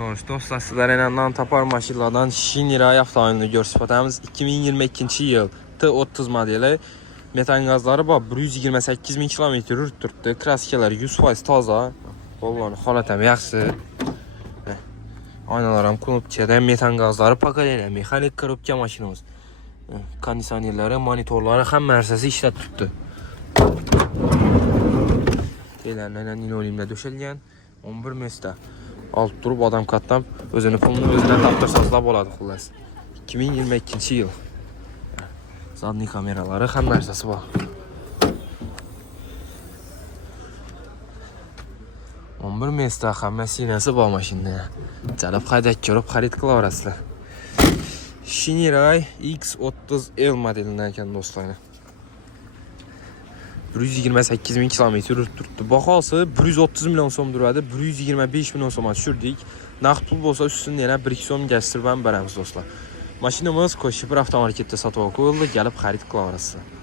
Hoş dostlar, sizlərə ilə tapar maşınlardan Shinerai avtomobilini göstərəcəyimiz 2022 yıl T30 modeli metan qazları var. 128.000 kilometr yürütdü. Kraskalar 100% taza. Onların halət həm yaxşı. Aynalar həm knopkadan metan qazları paketlə mexanik korobka maşınımız. Kondisionerləri, monitorları həm mərsəsi işlət tutdu. Tellərlə linoleumlə döşəlgən 11 mesdə. Alt durub adam katdan özünü pulunu özündən tapdırsanız da boladı xullas. 2022 yıl. Zadni kameraları həm mərsəsi var. 11 mesdə xəmə sinəsi var maşında. Gəlib xəydək görüb xərid qılavrasılar. Shinerai X30L modelindən ekan dostlar. 128.000 kilometr yürütdü. Baxalsa 130 milyon som dururdu. 125 milyon soma düşürdük. Nağd pul olsa üstündə yenə 1-2 som gəzdirməm bərəmiz dostlar. Maşınımız Koşipur avtomarketdə satıb qoyuldu. Gəlib xərid qılavrasılar.